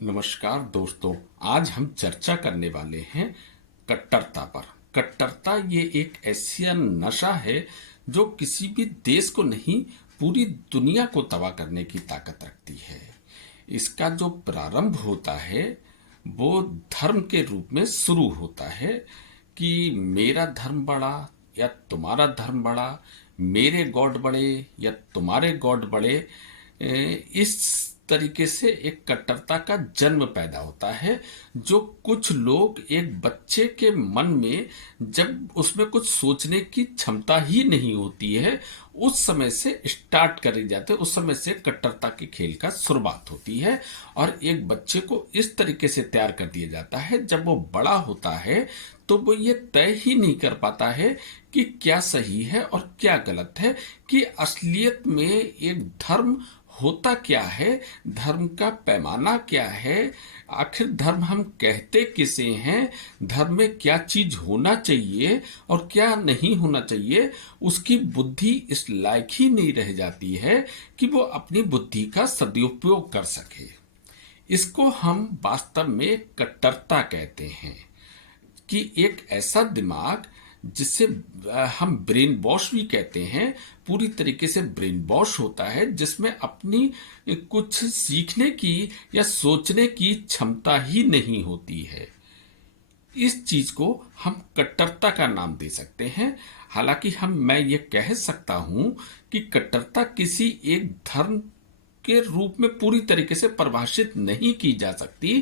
नमस्कार दोस्तों। आज हम चर्चा करने वाले हैं कट्टरता पर। कट्टरता ये एक ऐसा नशा है जो किसी भी देश को नहीं, पूरी दुनिया को तबाह करने की ताकत रखती है। इसका जो प्रारंभ होता है वो धर्म के रूप में शुरू होता है कि मेरा धर्म बड़ा या तुम्हारा धर्म बड़ा, मेरे गॉड बड़े या तुम्हारे गॉड बड़े। इस तरीके से एक कट्टरता का जन्म पैदा होता है, जो कुछ लोग एक बच्चे के मन में, जब उसमें कुछ सोचने की क्षमता ही नहीं होती है, उस समय से स्टार्ट करे जाते हैं। उस समय से कट्टरता के खेल का शुरुआत होती है और एक बच्चे को इस तरीके से तैयार कर दिया जाता है, जब वो बड़ा होता है तो वो ये तय ही नहीं कर पाता है कि क्या सही है और क्या गलत है, कि असलियत में एक धर्म होता क्या है, धर्म का पैमाना क्या है, आखिर धर्म हम कहते किसे हैं, धर्म में क्या चीज होना चाहिए और क्या नहीं होना चाहिए। उसकी बुद्धि इस लायक ही नहीं रह जाती है कि वो अपनी बुद्धि का सदुपयोग कर सके। इसको हम वास्तव में कट्टरता कहते हैं, कि एक ऐसा दिमाग जिसे हम ब्रेन वॉश भी कहते हैं, पूरी तरीके से ब्रेन वॉश होता है, जिसमें अपनी कुछ सीखने की या सोचने की क्षमता ही नहीं होती है। इस चीज को हम कट्टरता का नाम दे सकते हैं। हालांकि मैं ये कह सकता हूं कि कट्टरता किसी एक धर्म के रूप में पूरी तरीके से परिभाषित नहीं की जा सकती।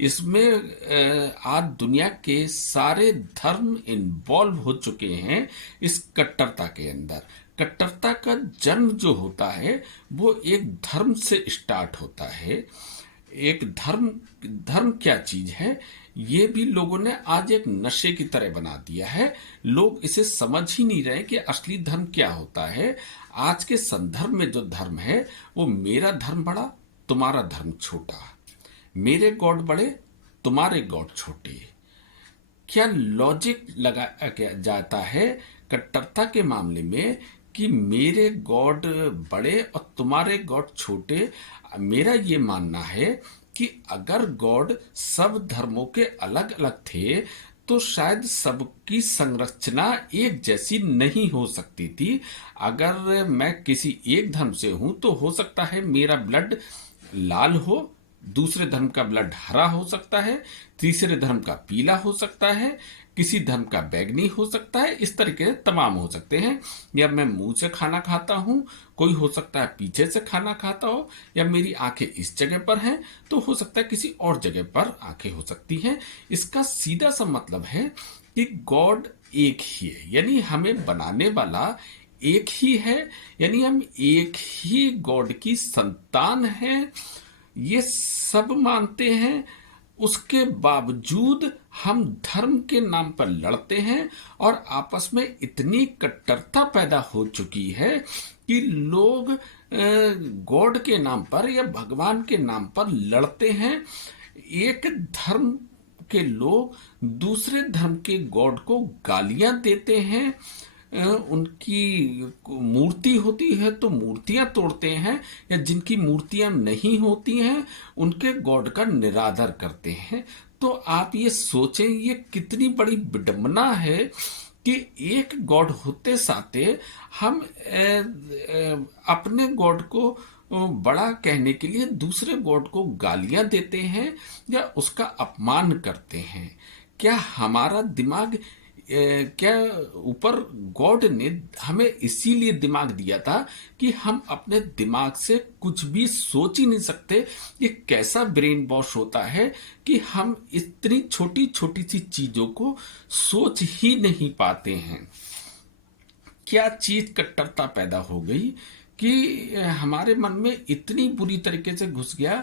इसमें आज दुनिया के सारे धर्म इन्वॉल्व हो चुके हैं इस कट्टरता के अंदर। कट्टरता का जन्म जो होता है वो एक धर्म से स्टार्ट होता है। एक धर्म धर्म क्या चीज है, ये भी लोगों ने आज एक नशे की तरह बना दिया है। लोग इसे समझ ही नहीं रहे कि असली धर्म क्या होता है। आज के संदर्भ में जो धर्म है वो मेरा धर्म बड़ा, तुम्हारा धर्म छोटा, मेरे गॉड बड़े, तुम्हारे गॉड छोटे। क्या लॉजिक लगाया जाता है कट्टरता के मामले में कि मेरे गॉड बड़े और तुम्हारे गॉड छोटे। मेरा ये मानना है कि अगर गॉड सब धर्मों के अलग अलग थे तो शायद सबकी संरचना एक जैसी नहीं हो सकती थी। अगर मैं किसी एक धर्म से हूं तो हो सकता है मेरा ब्लड लाल हो, दूसरे धर्म का ब्लड हरा हो सकता है, तीसरे धर्म का पीला हो सकता है, किसी धर्म का बैंगनी हो सकता है। इस तरीके से तमाम हो सकते हैं। या मैं मुंह से खाना खाता हूं, कोई हो सकता है पीछे से खाना खाता हो, या मेरी आंखें इस जगह पर हैं तो हो सकता है किसी और जगह पर आंखें हो सकती हैं। इसका सीधा सा मतलब है कि गॉड एक ही है, यानी हमें बनाने वाला एक ही है, यानी हम एक ही गॉड की संतान हैं। ये सब मानते हैं, उसके बावजूद हम धर्म के नाम पर लड़ते हैं और आपस में इतनी कट्टरता पैदा हो चुकी है कि लोग गॉड के नाम पर या भगवान के नाम पर लड़ते हैं। एक धर्म के लोग दूसरे धर्म के गॉड को गालियां देते हैं, उनकी मूर्ति होती है तो मूर्तियां तोड़ते हैं, या जिनकी मूर्तियां नहीं होती हैं उनके गॉड का निरादर करते हैं। तो आप ये सोचें, ये कितनी बड़ी विडंबना है कि एक गॉड होते साथे हम अपने गॉड को बड़ा कहने के लिए दूसरे गॉड को गालियां देते हैं या उसका अपमान करते हैं। क्या हमारा दिमाग क्या ऊपर गॉड ने हमें इसीलिए दिमाग दिया था कि हम अपने दिमाग से कुछ भी सोच ही नहीं सकते। ये कैसा ब्रेन वॉश होता है कि हम इतनी छोटी छोटी सी चीजों को सोच ही नहीं पाते हैं। क्या चीज कट्टरता पैदा हो गई कि हमारे मन में इतनी बुरी तरीके से घुस गया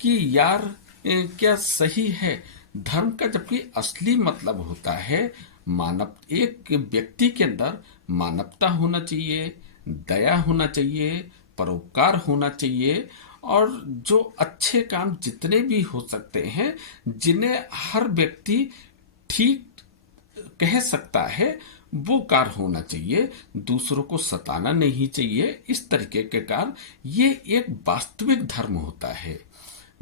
कि यार क्या सही है धर्म का, जबकि असली मतलब होता है मानव। एक व्यक्ति के अंदर मानवता होना चाहिए, दया होना चाहिए, परोपकार होना चाहिए, और जो अच्छे काम जितने भी हो सकते हैं जिन्हें हर व्यक्ति ठीक कह सकता है वो कार्य होना चाहिए। दूसरों को सताना नहीं चाहिए। इस तरीके के कार्य ये एक वास्तविक धर्म होता है।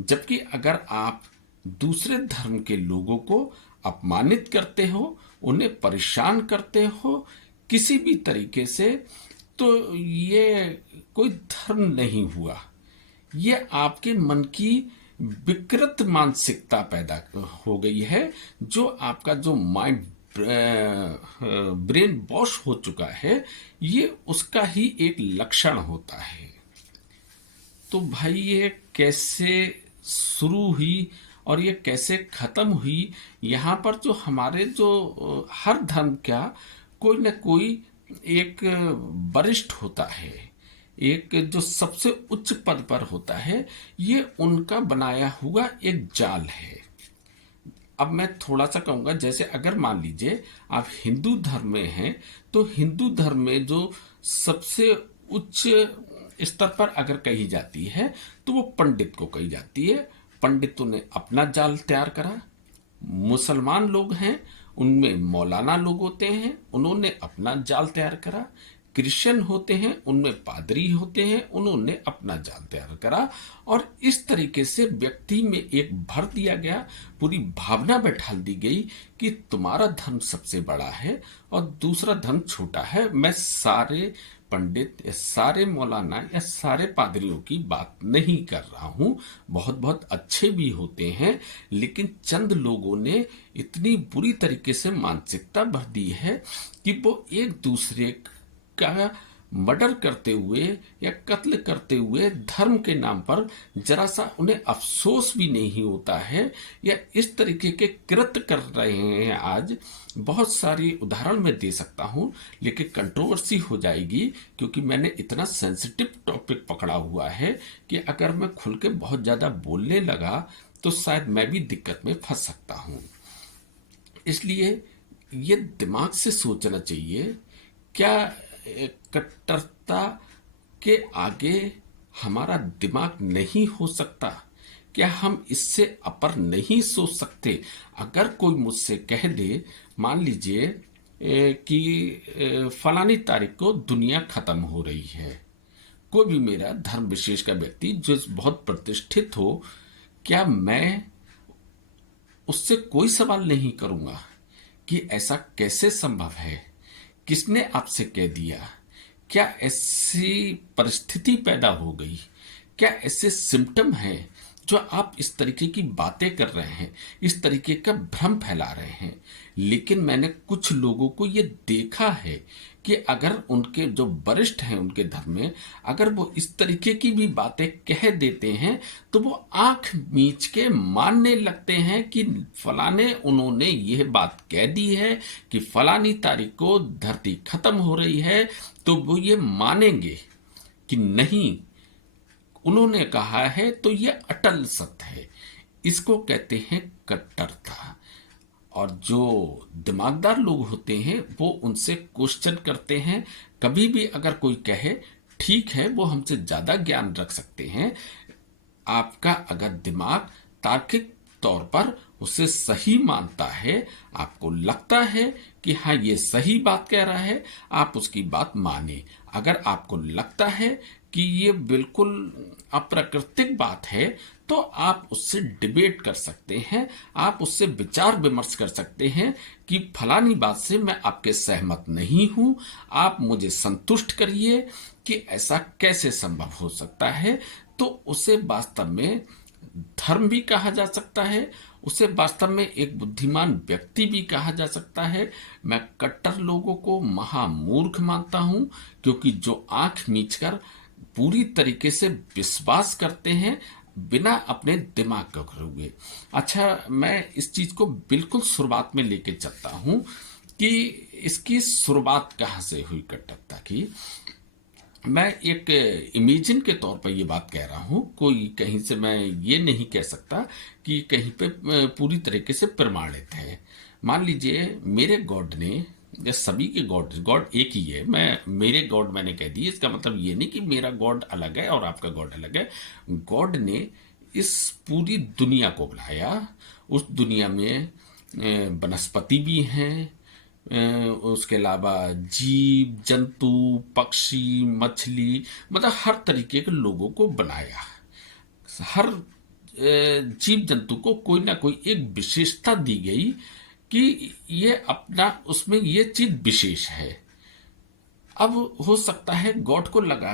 जबकि अगर आप दूसरे धर्म के लोगों को अपमानित करते हो, उन्हें परेशान करते हो किसी भी तरीके से, तो ये कोई धर्म नहीं हुआ। ये आपके मन की विकृत मानसिकता पैदा हो गई है। जो आपका जो माइंड ब्रेन वॉश हो चुका है, ये उसका ही एक लक्षण होता है। तो भाई ये कैसे शुरू हुई और ये कैसे खत्म हुई? यहाँ पर जो हमारे जो हर धर्म का कोई न कोई एक वरिष्ठ होता है, एक जो सबसे उच्च पद पर होता है, ये उनका बनाया हुआ एक जाल है। अब मैं थोड़ा सा कहूंगा, जैसे अगर मान लीजिए आप हिंदू धर्म में हैं, तो हिंदू धर्म में जो सबसे उच्च स्तर पर अगर कही जाती है तो वो पंडित को कही जाती है। पंडितों ने अपना जाल तैयार करा। मुसलमान लोग हैं, उनमें मौलाना लोग होते हैं, उन्होंने अपना जाल तैयार करा। क्रिश्चियन होते हैं, उनमें पादरी होते हैं, उन्होंने अपना जाल तैयार करा। और इस तरीके से व्यक्ति में एक भर दिया गया, पूरी भावना बैठा दी गई कि तुम्हारा धर्म सबसे बड़ा है और दूसरा धर्म छोटा है। मैं सारे पंडित या सारे मौलाना या सारे पादरियों की बात नहीं कर रहा हूं, बहुत बहुत अच्छे भी होते हैं, लेकिन चंद लोगों ने इतनी बुरी तरीके से मानसिकता भर दी है कि वो एक दूसरे का मर्डर करते हुए या कत्ल करते हुए धर्म के नाम पर जरा सा उन्हें अफसोस भी नहीं होता है, या इस तरीके के कृत्य कर रहे हैं। आज बहुत सारी उदाहरण मैं दे सकता हूं, लेकिन कंट्रोवर्सी हो जाएगी, क्योंकि मैंने इतना सेंसिटिव टॉपिक पकड़ा हुआ है कि अगर मैं खुल के बहुत ज्यादा बोलने लगा तो शायद मैं भी दिक्कत में फंस सकता हूं। इसलिए ये दिमाग से सोचना चाहिए, क्या कट्टरता के आगे हमारा दिमाग नहीं हो सकता? क्या हम इससे अपर नहीं सोच सकते? अगर कोई मुझसे कह दे, मान लीजिए कि फलानी तारीख को दुनिया खत्म हो रही है, कोई भी मेरा धर्म विशेष का व्यक्ति जो बहुत प्रतिष्ठित हो, क्या मैं उससे कोई सवाल नहीं करूंगा कि ऐसा कैसे संभव है? किसने आपसे कह दिया? क्या ऐसी परिस्थिति पैदा हो गई? क्या ऐसे सिम्टम हैं जो आप इस तरीके की बातें कर रहे हैं, इस तरीके का भ्रम फैला रहे हैं? लेकिन मैंने कुछ लोगों को ये देखा है कि अगर उनके जो वरिष्ठ हैं उनके धर्म में, अगर वो इस तरीके की भी बातें कह देते हैं तो वो आंख मीच के मानने लगते हैं कि फलाने उन्होंने यह बात कह दी है कि फलानी तारीख को धरती खत्म हो रही है, तो वो ये मानेंगे कि नहीं, उन्होंने कहा है तो ये अटल सत्य है। इसको कहते हैं कट्टरता। और जो दिमागदार लोग होते हैं वो उनसे क्वेश्चन करते हैं। कभी भी अगर कोई कहे, ठीक है, वो हमसे ज्यादा ज्ञान रख सकते हैं, आपका अगर दिमाग तार्किक तौर पर उसे सही मानता है, आपको लगता है कि हाँ ये सही बात कह रहा है, आप उसकी बात माने। अगर आपको लगता है कि ये बिल्कुल अप्राकृतिक बात है, तो आप उससे डिबेट कर सकते हैं, आप उससे विचार विमर्श कर सकते हैं कि फलानी बात से मैं आपके सहमत नहीं हूं, आप मुझे संतुष्ट करिए कि ऐसा कैसे संभव हो सकता है। तो उसे वास्तव में धर्म भी कहा जा सकता है, उसे वास्तव में एक बुद्धिमान व्यक्ति भी कहा जा सकता है। मैं कट्टर लोगों को महामूर्ख मानता हूं, क्योंकि जो आंख मीचकर पूरी तरीके से विश्वास करते हैं बिना अपने दिमाग का हुए। अच्छा, मैं इस चीज को बिल्कुल शुरुआत में लेके चलता हूं कि इसकी शुरुआत कहां से हुई कट्टरता की। मैं एक इमेजिन के तौर पर ये बात कह रहा हूं, कोई कहीं से मैं ये नहीं कह सकता कि कहीं पे पूरी तरीके से प्रमाणित है। मान लीजिए मेरे गॉड ने, या सभी के गॉड, गॉड एक ही है, मैं मेरे गॉड मैंने कह दी, इसका मतलब ये नहीं कि मेरा गॉड अलग है और आपका गॉड अलग है। गॉड ने इस पूरी दुनिया को बनाया। उस दुनिया में वनस्पति भी हैं, उसके अलावा जीव जंतु, पक्षी, मछली, मतलब हर तरीके के लोगों को बनाया। हर जीव जंतु को कोई ना कोई एक विशेषता दी गई कि ये अपना उसमें ये चीज विशेष है। अब हो सकता है गॉड को लगा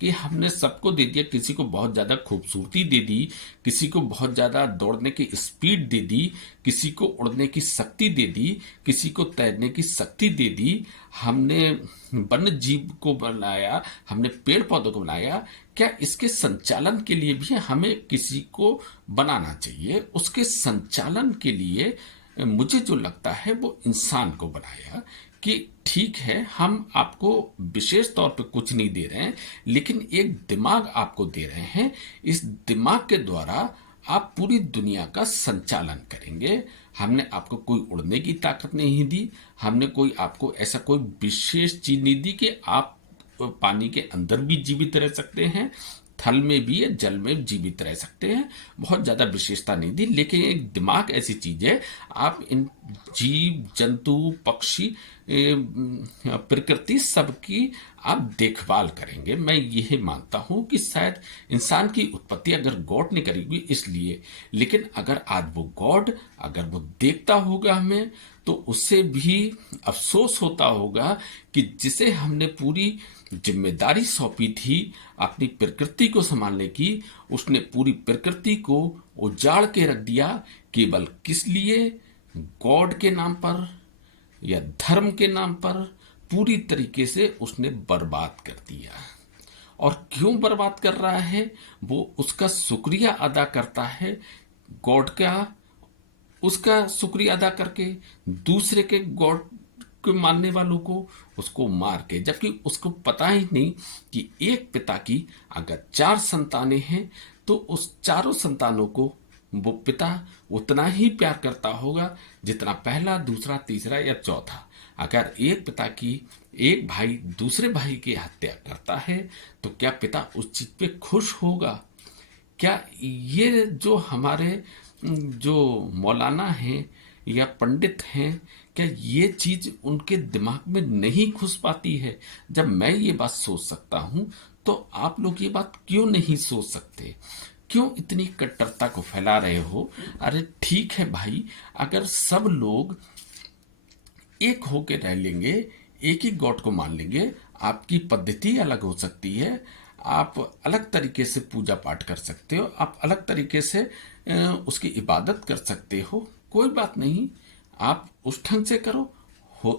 कि हमने सबको दे दिया, किसी को बहुत ज्यादा खूबसूरती दे दी, किसी को बहुत ज्यादा दौड़ने की स्पीड दे दी, किसी को उड़ने की शक्ति दे दी, किसी को तैरने की शक्ति दे दी। हमने वन्य जीव को बनाया, हमने पेड़ पौधों को बनाया। क्या इसके संचालन के लिए भी हमें किसी को बनाना चाहिए? उसके संचालन के लिए मुझे जो लगता है वो इंसान को बनाया कि ठीक है, हम आपको विशेष तौर पे कुछ नहीं दे रहे हैं, लेकिन एक दिमाग आपको दे रहे हैं। इस दिमाग के द्वारा आप पूरी दुनिया का संचालन करेंगे। हमने आपको कोई उड़ने की ताकत नहीं दी, हमने कोई आपको ऐसा कोई विशेष चीज नहीं दी कि आप पानी के अंदर भी जीवित रह सकते हैं, थल में भी या जल में जीवित रह सकते हैं। बहुत ज्यादा विशेषता नहीं दी, लेकिन एक दिमाग ऐसी चीज है, आप इन जीव जंतु पक्षी प्रकृति सबकी आप देखभाल करेंगे। मैं यही मानता हूं कि शायद इंसान की उत्पत्ति अगर गॉड ने करी हुई इसलिए, लेकिन अगर आज वो गॉड अगर वो देखता होगा हमें, तो उससे भी अफसोस होता होगा कि जिसे हमने पूरी जिम्मेदारी सौंपी थी अपनी प्रकृति को संभालने की, उसने पूरी प्रकृति को उजाड़ के रख दिया। केवल किस लिए? गॉड के नाम पर या धर्म के नाम पर पूरी तरीके से उसने बर्बाद कर दिया। और क्यों बर्बाद कर रहा है? वो उसका शुक्रिया अदा करता है गॉड का, उसका शुक्रिया अदा करके दूसरे के गॉड को मानने वालों को उसको मार के, जबकि उसको पता ही नहीं कि एक पिता की अगर 4 संतानें हैं तो उस चारों संतानों को वो पिता उतना ही प्यार करता होगा जितना पहला, दूसरा, तीसरा या चौथा। अगर एक पिता की एक भाई दूसरे भाई की हत्या करता है तो क्या पिता उस चीज पे खुश होगा? क्या ये जो हमारे जो मौलाना हैं या पंडित हैं, क्या ये चीज उनके दिमाग में नहीं घुस पाती है? जब मैं ये बात सोच सकता हूं तो आप लोग ये बात क्यों नहीं सोच सकते? क्यों इतनी कट्टरता को फैला रहे हो? अरे ठीक है भाई, अगर सब लोग एक होके रह लेंगे, एक ही गॉड को मान लेंगे, आपकी पद्धति अलग हो सकती है, आप अलग तरीके से पूजा पाठ कर सकते हो, आप अलग तरीके से उसकी इबादत कर सकते हो, कोई बात नहीं, आप उस ढंग से करो।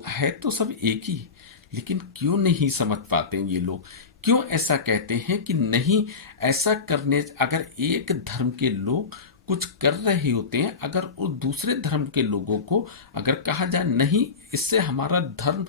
है तो सब एक ही, लेकिन क्यों नहीं समझ पाते ये लोग? क्यों ऐसा कहते हैं कि नहीं ऐसा करने, अगर एक धर्म के लोग कुछ कर रहे होते हैं, अगर उस दूसरे धर्म के लोगों को अगर कहा जाए नहीं इससे हमारा धर्म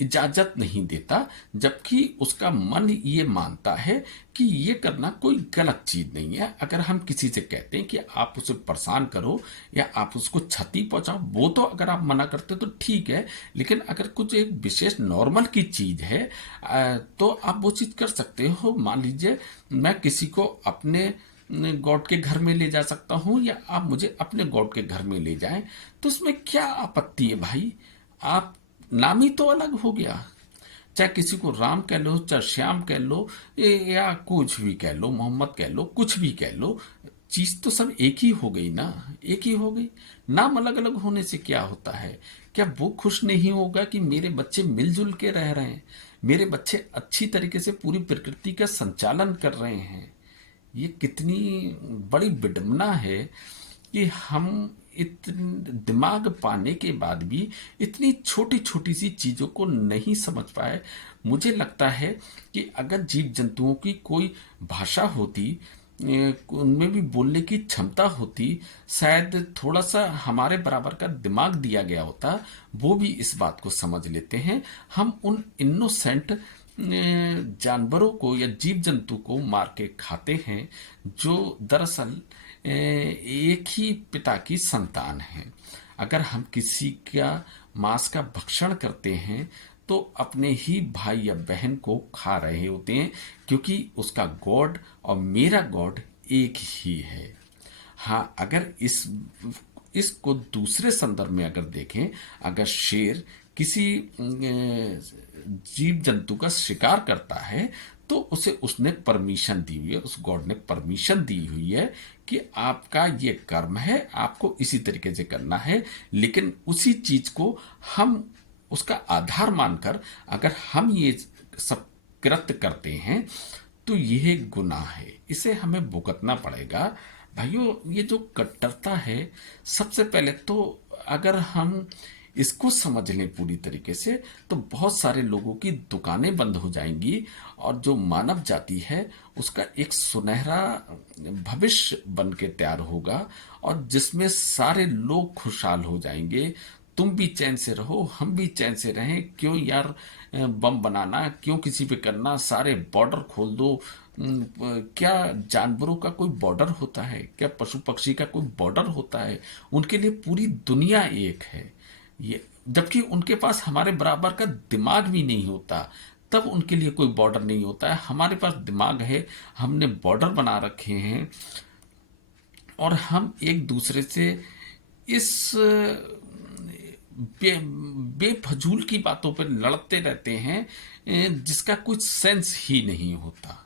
इजाजत नहीं देता, जबकि उसका मन ये मानता है कि ये करना कोई गलत चीज नहीं है। अगर हम किसी से कहते हैं कि आप उसे परेशान करो या आप उसको क्षति पहुंचाओ, वो तो अगर आप मना करते तो ठीक है, लेकिन अगर कुछ एक विशेष नॉर्मल की चीज है तो आप वो चीज कर सकते हो। मान लीजिए मैं किसी को अपने गॉड के घर में ले जा सकता हूं या आप मुझे अपने गॉड के घर में ले जाएं, तो उसमें क्या आपत्ति है भाई? आप नाम ही तो अलग हो गया, चाहे किसी को राम कह लो, चाहे श्याम कह लो, या कुछ भी कह लो, मोहम्मद कह लो, कुछ भी कह लो, चीज तो सब एक ही हो गई ना, एक ही हो गई। नाम अलग अलग होने से क्या होता है? क्या वो खुश नहीं होगा कि मेरे बच्चे मिलजुल के रह रहे हैं, मेरे बच्चे अच्छी तरीके से पूरी प्रकृति का संचालन कर रहे हैं? ये कितनी बड़ी विडंबना है कि हम इतने दिमाग पाने के बाद भी इतनी छोटी छोटी सी चीजों को नहीं समझ पाए। मुझे लगता है कि अगर जीव जंतुओं की कोई भाषा होती, उनमें भी बोलने की क्षमता होती, शायद थोड़ा सा हमारे बराबर का दिमाग दिया गया होता, वो भी इस बात को समझ लेते हैं। हम उन इनोसेंट जानवरों को या जीव जंतु को मार के खाते हैं जो दरअसल एक ही पिता की संतान है। अगर हम किसी का मांस का भक्षण करते हैं तो अपने ही भाई या बहन को खा रहे होते हैं, क्योंकि उसका गॉड और मेरा गॉड एक ही है। हाँ, अगर इसको दूसरे संदर्भ में अगर देखें, अगर शेर किसी जीव जंतु का शिकार करता है तो उसे उसने परमिशन दी हुई है, उस गॉड ने परमिशन दी हुई है कि आपका ये कर्म है, आपको इसी तरीके से करना है। लेकिन उसी चीज को हम उसका आधार मानकर अगर हम ये सब कृत्य करते हैं तो यह गुनाह है, इसे हमें भुगतना पड़ेगा। भाइयों, ये जो कट्टरता है, सबसे पहले तो अगर हम इसको समझ लें पूरी तरीके से तो बहुत सारे लोगों की दुकानें बंद हो जाएंगी और जो मानव जाति है उसका एक सुनहरा भविष्य बन के तैयार होगा और जिसमें सारे लोग खुशहाल हो जाएंगे। तुम भी चैन से रहो, हम भी चैन से रहें, क्यों यार बम बनाना, क्यों किसी पे करना, सारे बॉर्डर खोल दो। क्या जानवरों का कोई बॉर्डर होता है? क्या पशु पक्षी का कोई बॉर्डर होता है? उनके लिए पूरी दुनिया एक है। ये जबकि उनके पास हमारे बराबर का दिमाग भी नहीं होता, तब उनके लिए कोई बॉर्डर नहीं होता है। हमारे पास दिमाग है, हमने बॉर्डर बना रखे हैं और हम एक दूसरे से इस बेफजूल की बातों पर लड़ते रहते हैं जिसका कुछ सेंस ही नहीं होता,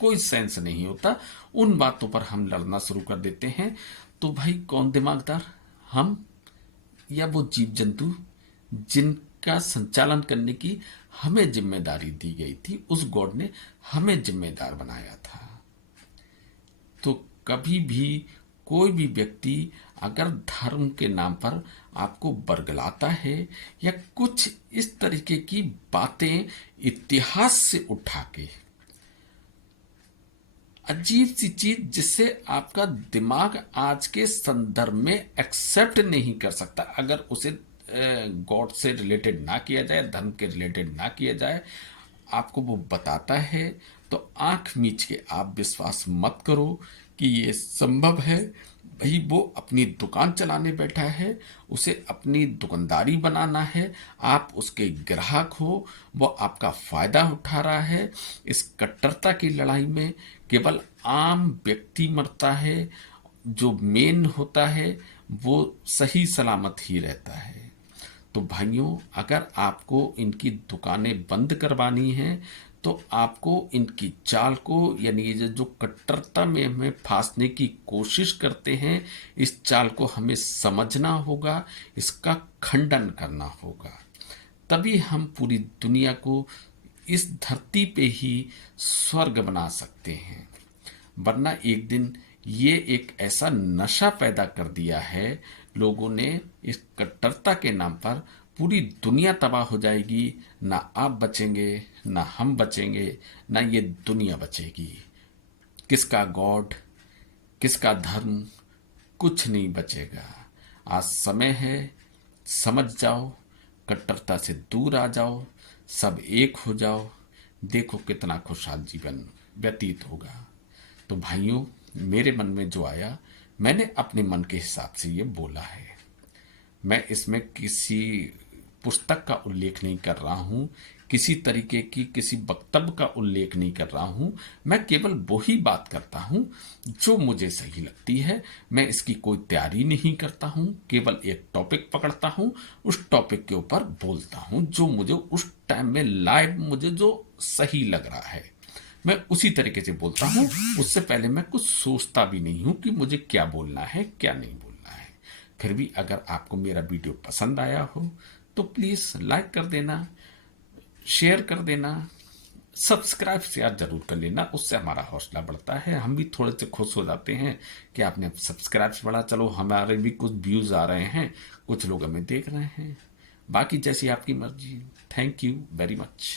कोई सेंस नहीं होता। उन बातों पर हम लड़ना शुरू कर देते हैं। तो भाई कौन दिमागदार, हम या वो जीव जंतु जिनका संचालन करने की हमें जिम्मेदारी दी गई थी? उस गॉड ने हमें जिम्मेदार बनाया था। तो कभी भी कोई भी व्यक्ति अगर धर्म के नाम पर आपको बरगलाता है या कुछ इस तरीके की बातें इतिहास से उठा के, अजीब सी चीज जिससे आपका दिमाग आज के संदर्भ में एक्सेप्ट नहीं कर सकता, अगर उसे गॉड से रिलेटेड ना किया जाए, धर्म के रिलेटेड ना किया जाए, आपको वो बताता है तो आंख मीच के आप विश्वास मत करो कि ये संभव है। भाई वो अपनी दुकान चलाने बैठा है, उसे अपनी दुकानदारी बनाना है, आप उसके ग्राहक हो, वो आपका फायदा उठा रहा है। इस कट्टरता की लड़ाई में केवल आम व्यक्ति मरता है, जो मेन होता है वो सही सलामत ही रहता है। तो भाइयों, अगर आपको इनकी दुकानें बंद करवानी है तो आपको इनकी चाल को, यानी ये जो कट्टरता में हमें फांसने की कोशिश करते हैं, इस चाल को हमें समझना होगा, इसका खंडन करना होगा। तभी हम पूरी दुनिया को इस धरती पे ही स्वर्ग बना सकते हैं। वरना एक दिन ये एक ऐसा नशा पैदा कर दिया है लोगों ने, इस कट्टरता के नाम पर पूरी दुनिया तबाह हो जाएगी। ना आप बचेंगे, ना हम बचेंगे, ना ये दुनिया बचेगी। किसका गॉड, किसका धर्म, कुछ नहीं बचेगा। आज समय है, समझ जाओ, कट्टरता से दूर आ जाओ, सब एक हो जाओ, देखो कितना खुशहाल जीवन व्यतीत होगा। तो भाइयों, मेरे मन में जो आया मैंने अपने मन के हिसाब से ये बोला है। मैं इसमें किसी पुस्तक का उल्लेख नहीं कर रहा हूँ, किसी तरीके की किसी वक्तव्य का उल्लेख नहीं कर रहा हूँ। मैं केवल वही बात करता हूँ जो मुझे सही लगती है। मैं इसकी कोई तैयारी नहीं करता हूँ, केवल एक टॉपिक पकड़ता हूँ, उस टॉपिक के ऊपर बोलता हूँ जो मुझे उस टाइम में लाइव मुझे जो सही लग रहा है मैं उसी तरीके से बोलता हूँ। उससे पहले मैं कुछ सोचता भी नहीं हूँ कि मुझे क्या बोलना है क्या नहीं बोलना है। फिर भी अगर आपको मेरा वीडियो पसंद आया हो तो प्लीज़ लाइक कर देना, शेयर कर देना, सब्सक्राइब शेयर जरूर कर लेना, उससे हमारा हौसला बढ़ता है। हम भी थोड़े से खुश हो जाते हैं कि आपने सब्सक्राइब बढ़ा, चलो हमारे भी कुछ व्यूज़ आ रहे हैं, कुछ लोग हमें देख रहे हैं। बाकी जैसी आपकी मर्जी। Thank you very much.